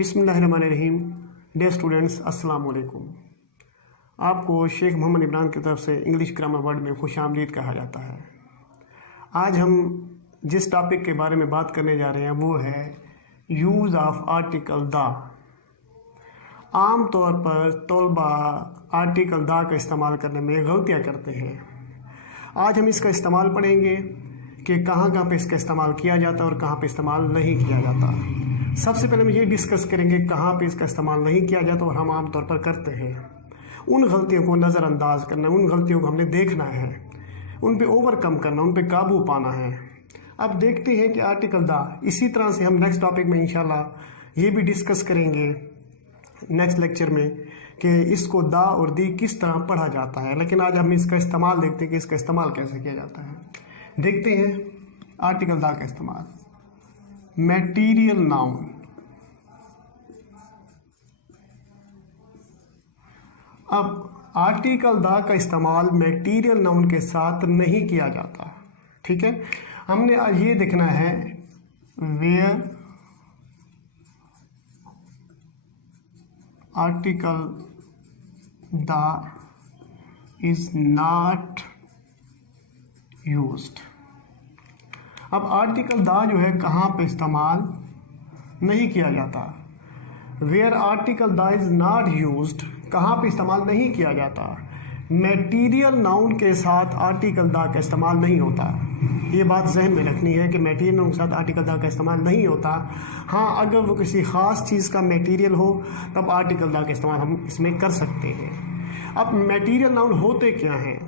बिस्मिल्लाहिर्रहमानिर्रहीम। Dear students, अस्सलाम वालेकुम। आपको शेख मोहम्मद इमरान की तरफ से इंग्लिश ग्रामर वर्ड में खुशामदीद कहा जाता है। आज हम जिस टॉपिक के बारे में बात करने जा रहे हैं वो है यूज़ ऑफ आर्टिकल द। आम तौर पर तलबा आर्टिकल द का इस्तेमाल करने में गलतियाँ करते हैं। आज हम इसका इस्तेमाल पढ़ेंगे कि कहाँ कहाँ पे इसका इस्तेमाल किया जाता है और कहाँ पे इस्तेमाल नहीं किया जाता। सबसे पहले हम ये डिस्कस करेंगे कहाँ पे इसका इस्तेमाल नहीं किया जाता और हम आम तौर पर करते हैं। उन गलतियों को नज़रअंदाज करना, उन गलतियों को हमने देखना है, उन पे ओवरकम करना, उन पे काबू पाना है। अब देखते हैं कि आर्टिकल द, इसी तरह से हम नेक्स्ट टॉपिक में इंशाल्लाह ये भी डिस्कस करेंगे नेक्स्ट लेक्चर में कि इसको द और दी किस तरह पढ़ा जाता है। लेकिन आज हम इसका इस्तेमाल देखते हैं कि इसका इस्तेमाल कैसे किया जाता है। देखते हैं आर्टिकल द का इस्तेमाल। मैटीरियल नाउन, अब आर्टिकल द का इस्तेमाल मैटीरियल नाउन के साथ नहीं किया जाता। ठीक है, हमने आज ये देखना है where article the is not used. अब आर्टिकल द जो है कहाँ पे इस्तेमाल नहीं किया जाता। Where article the is not used, कहाँ पे इस्तेमाल नहीं किया जाता। मैटीरियल नाउन के साथ आर्टिकल द का इस्तेमाल नहीं होता। ये बात जहन में रखनी है कि मैटीरियल नाउन के साथ आर्टिकल द का इस्तेमाल नहीं होता। हाँ, अगर वो किसी ख़ास चीज़ का मैटीरियल हो तब आर्टिकल द का इस्तेमाल हम इसमें कर सकते हैं। अब मैटीरियल नाउन होते क्या हैं?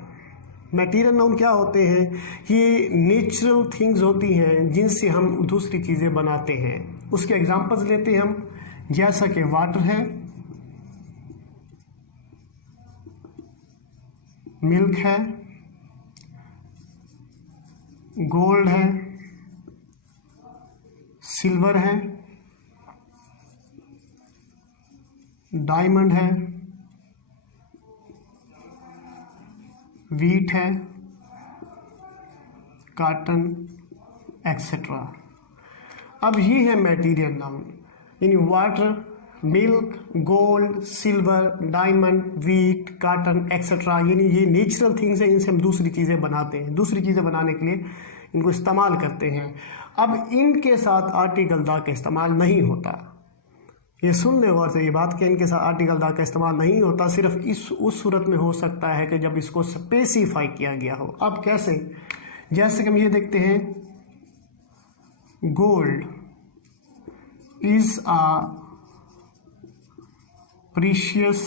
मैटीरियल नाउन क्या होते हैं? ये नेचुरल थिंग्स होती हैं जिनसे हम दूसरी चीज़ें बनाते हैं। उसके एग्जांपल्स लेते हैं हम, जैसा कि वाटर है, मिल्क है, गोल्ड है, सिल्वर है, डायमंड है, वीट है, कॉटन एक्सेट्रा। अब ये है मैटीरियल नाउन, यानी water, milk, gold, silver, diamond, wheat, cotton etcetera, यानी ये नेचुरल थिंग्स हैं। इनसे हम दूसरी चीज़ें बनाते हैं, दूसरी चीज़ें बनाने के लिए इनको इस्तेमाल करते हैं। अब इनके साथ आर्टिकल द का इस्तेमाल नहीं होता। ये सुन ले गौर से ये बात कि इनके साथ आर्टिकल द का इस्तेमाल नहीं होता। सिर्फ उस सूरत में हो सकता है कि जब इसको स्पेसिफाई किया गया हो। अब कैसे? जैसे कि हम ये देखते हैं, gold is a precious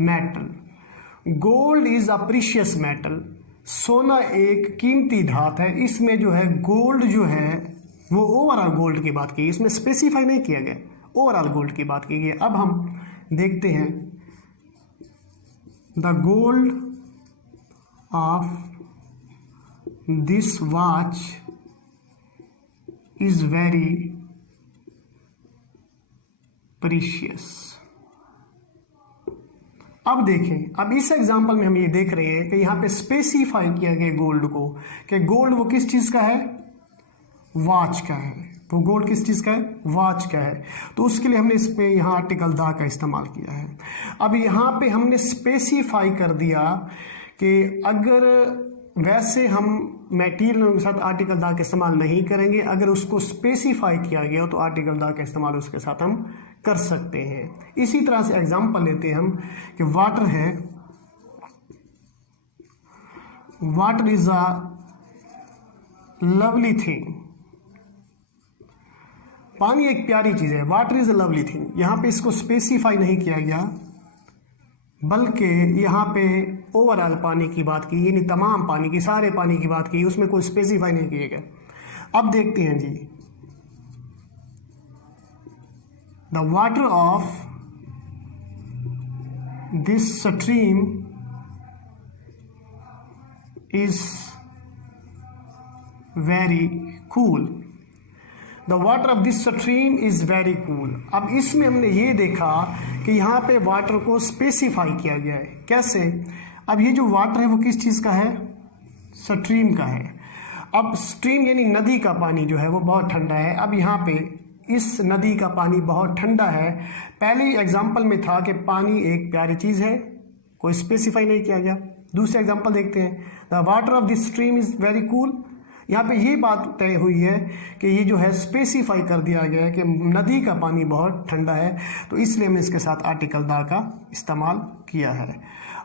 metal. Gold is a precious metal. सोना एक कीमती धातु है। इसमें जो है गोल्ड जो है वो ओवरऑल गोल्ड की बात की, इसमें स्पेसिफाई नहीं किया गया, ओवरऑल गोल्ड की बात की गई। अब हम देखते हैं, the gold of this watch is very precious. अब देखें, अब इस एग्जांपल में हम ये देख रहे हैं कि यहाँ पे स्पेसिफाई किया गया गोल्ड को कि गोल्ड वो किस चीज़ का है? वॉच का है। तो गोल्ड किस चीज़ का है? वॉच का है। तो उसके लिए हमने इस पे यहाँ आर्टिकल द का इस्तेमाल किया है। अब यहाँ पे हमने स्पेसिफाई कर दिया कि अगर वैसे हम मैटीरियल के साथ आर्टिकल द का इस्तेमाल नहीं करेंगे, अगर उसको स्पेसिफाई किया गया तो आर्टिकल द का इस्तेमाल उसके साथ हम कर सकते हैं। इसी तरह से एग्जांपल लेते हैं हम कि वाटर है, water is a lovely thing. पानी एक प्यारी चीज है, water is a lovely thing. यहां पे इसको स्पेसिफाई नहीं किया गया, बल्कि यहाँ पे ओवरऑल पानी की बात की, यानी तमाम पानी की, सारे पानी की बात की, उसमें कोई स्पेसिफाई नहीं किया गया। अब देखते हैं जी, the water of this stream is very cool. The water of this stream is very cool. अब इसमें हमने ये देखा कि यहाँ पे वाटर को स्पेसिफाई किया गया है। कैसे? अब ये जो वाटर है वो किस चीज़ का है? स्ट्रीम का है। अब स्ट्रीम यानी नदी का पानी जो है वो बहुत ठंडा है। अब यहाँ पे इस नदी का पानी बहुत ठंडा है। पहले एग्जाम्पल में था कि पानी एक प्यारी चीज़ है, कोई स्पेसिफाई नहीं किया गया। दूसरा एग्जाम्पल देखते हैं, the water of this stream is very cool. यहाँ पे ये बात तय हुई है कि ये जो है स्पेसिफाई कर दिया गया है कि नदी का पानी बहुत ठंडा है, तो इसलिए हमने इसके साथ आर्टिकल द का इस्तेमाल किया है।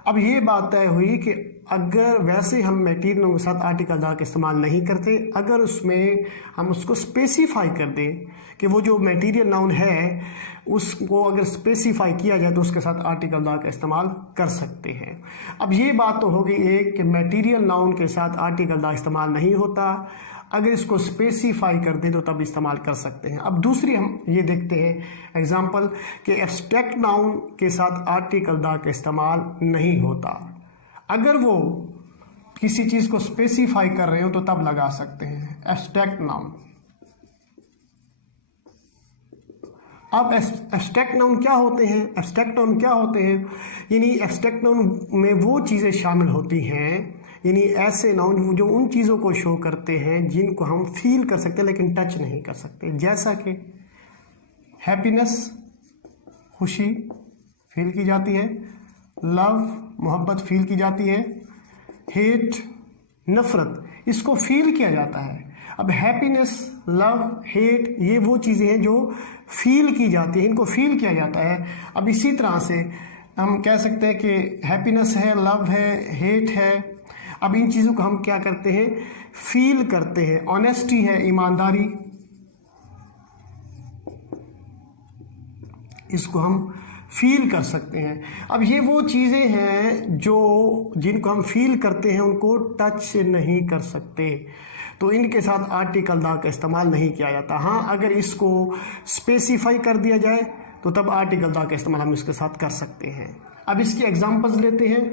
अब ये बात तय हुई कि अगर वैसे हम मटेरियल नाउन के साथ आर्टिकल द का इस्तेमाल नहीं करते, अगर उसमें हम उसको स्पेसिफाई कर दें कि वो जो मटेरियल नाउन है उसको अगर स्पेसिफाई किया जाए तो उसके साथ आर्टिकल द का इस्तेमाल कर सकते हैं। अब ये बात तो हो गई एक कि मटेरियल नाउन के साथ आर्टिकल द इस्तेमाल नहीं होता, अगर इसको स्पेसिफाई कर दें तो तब इस्तेमाल कर सकते हैं। अब दूसरी हम ये देखते हैं एग्जांपल कि एब्स्ट्रैक्ट नाउन के साथ आर्टिकल द का इस्तेमाल नहीं होता। अगर वो किसी चीज़ को स्पेसिफाई कर रहे हो तो तब लगा सकते हैं एब्स्ट्रैक्ट नाउन। अब एब्स्ट्रैक्ट नाउन क्या होते हैं? एब्स्ट्रैक्ट नाउन क्या होते हैं? यानी एब्स्ट्रैक्ट नाउन में वो चीज़ें शामिल होती हैं, यानी ऐसे नाउन जो उन चीज़ों को शो करते हैं जिनको हम फील कर सकते हैं लेकिन टच नहीं कर सकते। जैसा कि हैप्पीनेस, खुशी फील की जाती है, लव मोहब्बत फील की जाती है, हेट नफरत इसको फील किया जाता है। अब हैप्पीनेस, लव, हेट ये वो चीज़ें हैं जो फील की जाती हैं, इनको फील किया जाता है। अब इसी तरह से हम कह सकते हैं कि हैप्पीनेस है, लव है, हेट है। अब इन चीज़ों को हम क्या करते हैं? फील करते हैं। ऑनेस्टी है, ईमानदारी, इसको हम फील कर सकते हैं। अब ये वो चीज़ें हैं जो जिनको हम फील करते हैं, उनको टच नहीं कर सकते, तो इनके साथ आर्टिकल द का इस्तेमाल नहीं किया जाता। हाँ, अगर इसको स्पेसिफाई कर दिया जाए तो तब आर्टिकल द का इस्तेमाल हम इसके साथ कर सकते हैं। अब इसकी एग्जांपल्स लेते हैं।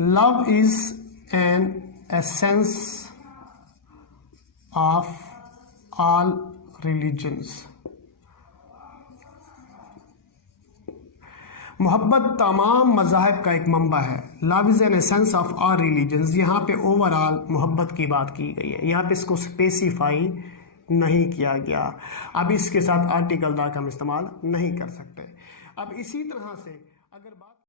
Love is an essence of all religions. मोहब्बत तमाम मज़ाहिब का एक मंबा है। Love is an essence of all religions. यहाँ पे ओवरऑल मोहब्बत की बात की गई है, यहाँ पे इसको स्पेसिफाई नहीं किया गया। अब इसके साथ आर्टिकल द का हम इस्तेमाल नहीं कर सकते। अब इसी तरह से अगर बात